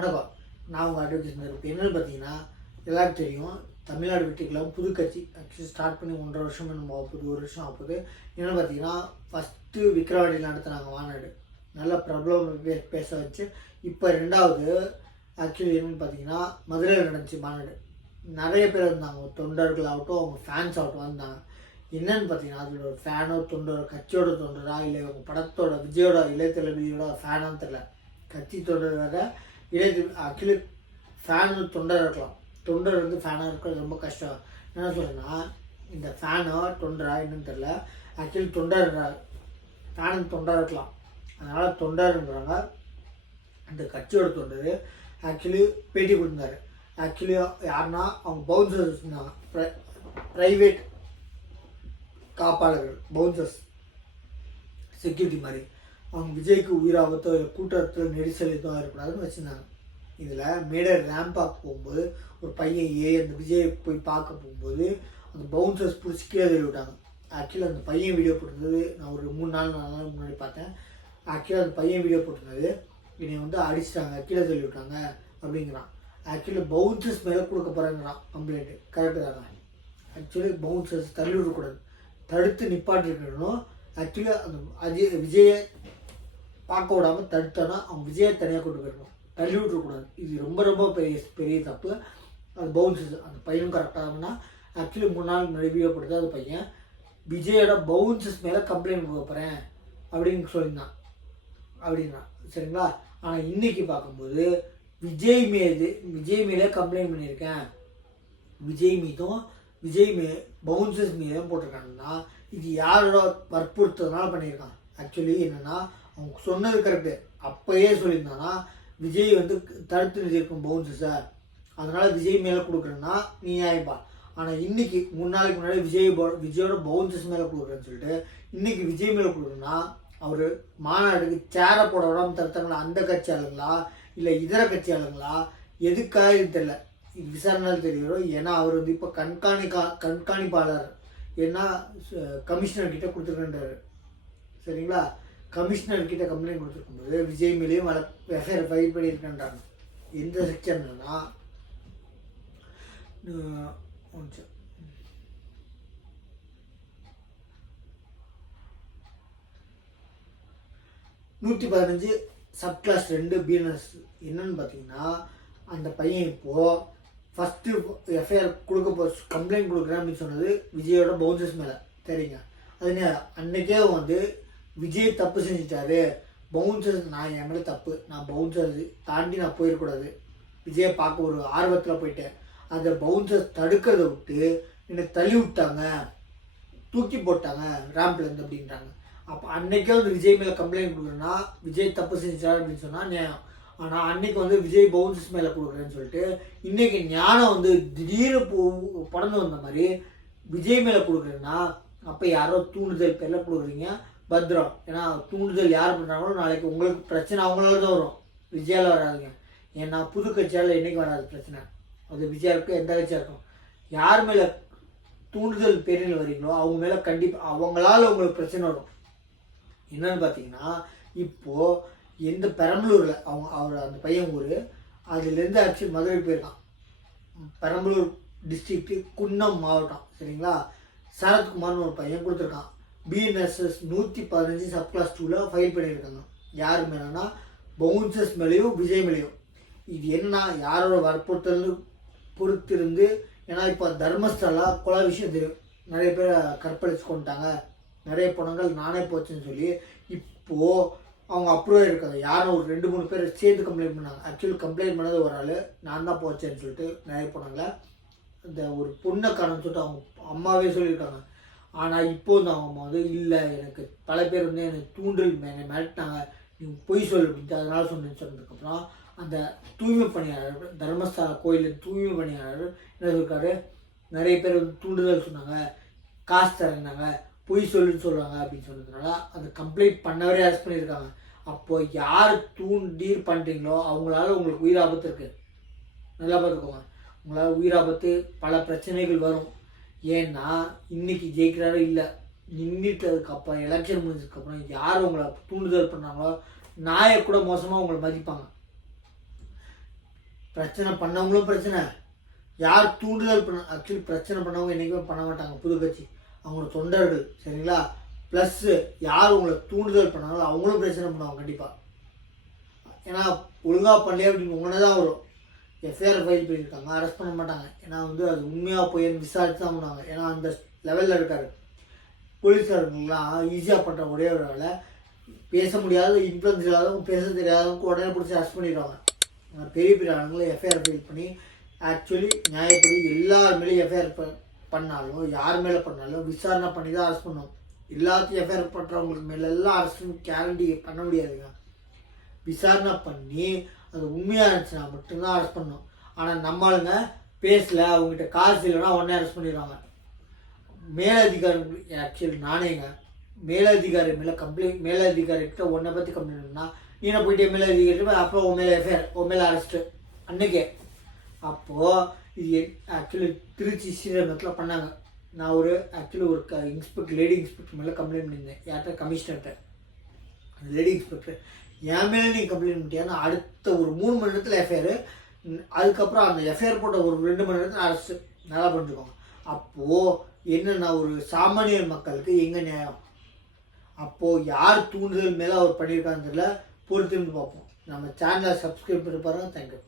வணக்கம். நான் உங்கள் அட்வொகேட் இப்போ என்னென்னு பார்த்தீங்கன்னா, எல்லாருக்கும் தெரியும் தமிழ்நாடு வெற்றிக்கழகம் புது கட்சி ஆக்சுவலி ஸ்டார்ட் பண்ணி 1.5 வருஷம் நம்ம ஆகுது, 1 வருஷம் ஆகுது. என்னென்னு பார்த்தீங்கன்னா, ஃபஸ்ட்டு விக்கிரவாண்டியில் நடத்தினாங்க மாநாடு, நல்லா பிரபலம் பேச வச்சு. இப்போ 2வது ஆக்சுவலி என்னென்னு பார்த்தீங்கன்னா மதுரையில் நடந்துச்சு மாநாடு. நிறைய பேர் இருந்தாங்க, தொண்டர்கள் ஆகட்டும் அவங்க ஃபேன்ஸ் ஆகட்டும் வந்தாங்க. என்னென்னு பார்த்தீங்கன்னா அதில் ஒரு ஃபேனோ தொண்டரோ கட்சியோட தொண்டரா இல்லை உங்கள் படத்தோட விஜயோட இளையதளபதியோட ஃபேனான்னு தெரில, கட்சி தொண்டராக ஆக்சுவலி ஃபேனு தொண்டராக இருக்கலாம். தொண்டர் வந்து ஃபேனாக இருக்கிறது ரொம்ப கஷ்டம். என்ன சொல்கிறேன்னா இந்த ஃபேனோ தொண்டரா என்னன்னு தெரில, ஆக்சுவலி தொண்டர்ன்றாங்க, ஃபேனு தொண்டராக இருக்கலாம், அதனால் தொண்டர்ன்றாங்க. இந்த கட்சியோட தொண்டர் ஆக்சுவலி பேட்டி கொடுத்தாரு. ஆக்சுவலி யாருன்னா அவங்க பவுன்சர்ஸ் இருந்தாங்க, ப்ரைவேட் காப்பாளர்கள், பவுன்சர்ஸ் செக்யூரிட்டி மாதிரி. அவங்க விஜய்க்கு உயிராபத்தோ இல்லை கூட்டத்தில் நெரிசல் எதுவும் இருக்கக்கூடாதுன்னு வச்சுருந்தாங்க. இதில் மேடை ரேம்பாக போகும்போது ஒரு பையன் அந்த விஜயை போய் பார்க்க போகும்போது அந்த பவுன்சர்ஸ் பிடிச்சி கீழே தள்ளி விட்டாங்க. ஆக்சுவலி அந்த பையன் வீடியோ போட்டிருந்தது நான் ஒரு 3-4 நாள் முன்னாடி பார்த்தேன். ஆக்சுவலி அந்த பையன் வீடியோ போட்டிருந்தது என்னை வந்து அடிச்சிட்டாங்க, கீழே தள்ளி விட்டாங்க அப்படிங்கிறான். ஆக்சுவலி பவுன்சர்ஸ் மேலே கொடுக்க போகிறேங்கிறான் கம்ப்ளைண்ட்டு. கரெக்டு தாங்க. ஆக்சுவலி பவுன்சர்ஸ் தள்ளி விடக்கூடாது, தடுத்து நிப்பாட்டிருக்கணும். ஆக்சுவலி அந்த விஜயை பார்க்க விடாமல் தடுத்தோன்னா அவங்க விஜயை தனியாக கொண்டு போயிருக்கணும், தள்ளி விட்டுருக்கூடாது. இது ரொம்ப ரொம்ப பெரிய தப்பு. அது பவுன்சர்ஸ் அந்த பையனும் கரெக்டாகனா. ஆக்சுவலி 3 நாள் முன்னாடி வீடியோ போட்டு அது பையன் விஜயோட பவுன்சர்ஸ் மேலே கம்ப்ளைண்ட் கொடுக்க போகிறேன் அப்படின்னு சொல்லியிருந்தான் அப்படின்னா சரிங்களா. ஆனால் இன்றைக்கி பார்க்கும்போது விஜய் மேலே கம்ப்ளைண்ட் பண்ணியிருக்கேன், விஜய் மீதும் பவுன்சர்ஸ் மீதும் போட்டிருக்காங்கன்னா இது யாரோட வற்புறுத்ததுனால பண்ணியிருக்கான். ஆக்சுவலி என்னென்னா அவங்க சொன்னது கரெக்டு, அப்போயே சொல்லியிருந்தானா விஜய் வந்து தடுத்து நிறுத்திருக்கும் பவுன்சர்ஸை, அதனால் விஜய் மேலே கொடுக்குறேன்னா நீ ஆயிப்பா. ஆனால் இன்றைக்கி 3 நாளைக்கு முன்னாடி விஜயோட பவுன்சர்ஸ் மேலே கொடுக்குறேன்னு சொல்லிட்டு இன்றைக்கி விஜய் மேலே கொடுக்குறேன்னா அவர் மாநாடுக்கு சேரை போட விடாமல் தடுத்தாங்களா அந்த கட்சி ஆளுங்களா இல்லை இதர கட்சி ஆளுங்களா எதுக்காக இது தெரியல. இது விசாரணையில் தெரியும். ஏன்னா அவர் வந்து இப்போ கண்காணிப்பாளர், ஏன்னா கமிஷனர்கிட்ட கொடுத்துருக்கேன்றாரு சரிங்களா. கமிஷனர்கிட்ட கம்ப்ளைண்ட் கொடுத்துருக்கும்போது விஜய் மேலேயும் எஃப்ஐஆர் ஃபைல் பண்ணியிருக்கேன்றாங்க. எந்த செக்ஷன்னா 115 சப்கிளாஸ் 2 பிஎன்எஸ். என்னன்னு பார்த்தீங்கன்னா அந்த பையன் இப்போது ஃபஸ்ட்டு எஃப்ஐஆர் கம்ப்ளைண்ட் கொடுக்குறேன் அப்படின்னு சொன்னது விஜயோட பவுன்சர்ஸ் மேலே சரிங்க. அது அன்றைக்கே வந்து விஜய் தப்பு செஞ்சிட்டாரு, பவுன்சர்ஸ் நான் என் மேலே தப்பு, நான் பவுன்சர்ஸ் தாண்டி நான் போயிடக்கூடாது, விஜயை பார்க்க ஒரு ஆர்வத்தில் போயிட்டேன், அந்த பவுன்சர்ஸ் தடுக்கிறத விட்டு என்னை தள்ளி விட்டாங்க, தூக்கி போட்டாங்க ரேம்ப்லேருந்து அப்படின்றாங்க. அப்போ அன்றைக்கே வந்து விஜய் மேலே கம்ப்ளைண்ட் கொடுக்குறேன்னா விஜய் தப்பு செஞ்சிட்டாரு அப்படின்னு சொன்னால் நியாயம். ஆனால் அன்றைக்கி வந்து விஜய் பவுன்சர்ஸ் மேலே கொடுக்குறேன்னு சொல்லிட்டு இன்றைக்கி ஞானம் வந்து திடீர்னு பறந்து வந்த மாதிரி விஜய் மேலே கொடுக்குறேன்னா அப்போ யாரோ தூண்டுதல் பேரில் கொடுக்குறீங்க, பத்திரம். ஏன்னா தூண்டுதல் யார் பண்ணுறாங்களோ நாளைக்கு உங்களுக்கு பிரச்சனை அவங்களால தான் வரும், விஜயால் வராதுங்க. ஏன்னா புது கட்சியால் என்றைக்கு வராது பிரச்சனை, அது விஜயா இருக்கும் எந்த கட்சியாக இருக்கும். யார் மேலே தூண்டுதல் பேரில் வரீங்களோ அவங்க மேலே கண்டிப்பாக அவங்களால உங்களுக்கு பிரச்சனை வரும். என்னன்னு பார்த்தீங்கன்னா இப்போது எந்த பெரம்பலூரில் அவர் அந்த பையன் ஊர், அதுலேருந்து ஆக்சுவலி மதுரை போயிருக்கான். பெரம்பலூர் டிஸ்ட்ரிக்ட்டு குன்னம் மாவட்டம் சரிங்களா. சரத்குமார்னு ஒரு பையன் கொடுத்துருக்கான். பிஎன்எஸ்எஸ் 115 சப்கிளாஸ் 2ல் ஃபைல் பண்ணியிருக்காங்க. யார் மேலேனா பவுன்சர்ஸ் மேலேயும் விஜய் மேலேயும். இது என்ன யாரோட வற்புறுத்தல் பொறுத்திருந்து, ஏன்னா இப்போ தர்மஸ்தலா கொலை விஷயம் தெரியும், நிறைய பேர் கற்பழிச்சு கொண்டுட்டாங்க, நிறைய பணங்கள் நானே போச்சுன்னு சொல்லி இப்போது அவங்க அப்ரூவ் இருக்காங்க. யாரும் ஒரு 2-3 பேர் சேர்ந்து கம்ப்ளைண்ட் பண்ணாங்க. ஆக்சுவலி கம்ப்ளைண்ட் பண்ணது ஒரு ஆள் நான் தான் போச்சேன்னு சொல்லிட்டு நிறைய போனாங்க. இந்த ஒரு பொண்ணை காரணம்னு சொல்லிட்டு அவங்க அம்மாவே சொல்லியிருக்காங்க. ஆனால் இப்போ வந்து அவங்க அம்மா வந்து இல்லை எனக்கு பல பேர் வந்து எனக்கு தூண்டல் என்னை மிரட்டினாங்க, நீங்கள் பொய் சொல்லு அப்படின்ட்டு அதனால சொன்னேன்னு சொன்னதுக்கப்புறம் அந்த தூய்மை பணியாளர், தர்மஸ்தலா கோயிலில் தூய்மை பணியாளர் என்ன சொல்லியிருக்காரு, நிறைய பேர் வந்து தூண்டுதல் சொன்னாங்க, காசு தரேன்னாங்க, பொய் சொல்லுன்னு சொல்கிறாங்க அப்படின்னு சொன்னதுனால அந்த கம்ப்ளைண்ட் பண்ணவரே அரெஸ்ட் பண்ணியிருக்காங்க. அப்போது யார் தூண்டீர் பண்ணுறீங்களோ அவங்களால உங்களுக்கு உயிர் ஆபத்து இருக்குது, நல்லா பார்த்துக்கோங்க. உங்களால் உயிர் ஆபத்து பல பிரச்சனைகள் வரும். ஏன்னா இன்றைக்கி ஜெயிக்கிறாரோ இல்லை, நின்றுட்டதுக்கப்புறம் எலெக்ஷன் முடிஞ்சதுக்கப்புறம் யார் உங்களை தூண்டுதல் பண்ணாங்களோ நாயை கூட மோசமாக உங்களை மதிப்பாங்க. பிரச்சனை பண்ணவங்களும் பிரச்சனை, யார் தூண்டுதல் பண்ண ஆக்சுவலி பிரச்சனை பண்ணவங்க என்றைக்குமே பண்ண மாட்டாங்க புது கட்சி, அவங்களோட தொண்டர்கள் சரிங்களா. ப்ளஸ்ஸு யார் உங்களை தூண்டுதல் பண்ணாங்களோ அவங்களும் பிரச்சனை பண்ணுவாங்க கண்டிப்பாக. ஏன்னா ஒழுங்காக பண்ணலையே அப்படின்னு உடனே தான் வரும். எஃப்ஐஆர் ஃபைல் பண்ணியிருக்காங்க, அரெஸ்ட் பண்ண மாட்டாங்க. ஏன்னா வந்து அது உண்மையாக போய் விசாரித்து தான் பண்ணுவாங்க. ஏன்னா அந்த லெவலில் இருக்கார். போலீஸ்காரங்களாம் ஈஸியாக பண்ணுற ஒரே ஒரு வேலை, பேச முடியாத இன்ஃப்ளூயன்ஸ் இல்லாதவங்க, பேச தெரியாதவங்க உடனே பிடிச்சி அரெஸ்ட் பண்ணிடுவாங்க. பெரிய பெரிய ஆளுங்களும் எஃப்ஐஆர் ஃபைல் பண்ணி ஆக்சுவலி நியாயப்படி எல்லார் மேலேயும் எஃப்ஐஆர் பண்ணாலும் யார் மேலே பண்ணாலும் விசாரணை பண்ணி தான் அரெஸ்ட் பண்ணுவோம். எல்லாத்தையும் எஃப்ஐஆர் பண்ணுறவங்களுக்கு மேலெல்லாம் அரெஸ்ட் கேரண்டி பண்ண முடியாதுங்க. விசாரணை பண்ணி அது உண்மையாக இருந்துச்சுன்னா மட்டும்தான் அரெஸ்ட் பண்ணணும். ஆனால் நம்மளுங்க பேசல, அவங்ககிட்ட காசு இல்லைன்னா உடனே அரெஸ்ட் பண்ணிடுவாங்க. மேலதிகாரி ஆக்சுவலி நானேங்க மேலதிகாரி மேலே மேலதிகாரிகிட்ட உன்னை பற்றி கம்ப்ளைண்ட் பண்ணால் நீ என்ன போயிட்டே மேலதிகாரி அப்புறம் உன் மேலே எஃப்ஐஆர், உன் மேலே அரெஸ்ட்டு அன்னைக்கே. அப்போது இது ஆக்சுவலி திருச்சி ஸ்ரீரங்கத்தில் பண்ணாங்க. நான் ஒரு ஆக்சுவலி ஒரு லேடி இன்ஸ்பெக்டர் மேலே கம்ப்ளைண்ட் பண்ணியிருந்தேன். யார்கிட்ட? கமிஷனர்கிட்ட. அந்த லேடி இன்ஸ்பெக்டர் என் மேலே நீ கம்ப்ளைண்ட் பண்ணிட்டியான்னு அடுத்த ஒரு 3 மணி நேரத்தில் எஃப்ஐஆர், அதுக்கப்புறம் அந்த எஃப்ஐஆர் போட்ட ஒரு 2 மணி நேரத்தில் அரெஸ்ட்டு. நல்லா பண்ணிருக்கோங்க. அப்போது என்னென்னா ஒரு சாமானியர் மக்களுக்கு எங்கே நியாயம்? அப்போது யார் தூண்டுதல் மேலே அவர் பண்ணியிருக்கான்னு தெரியல, பொறுத்திருந்து பார்ப்போம். நம்ம சேனலை சப்ஸ்கிரைப் பண்ணி பாருங்கள். தேங்க்யூ.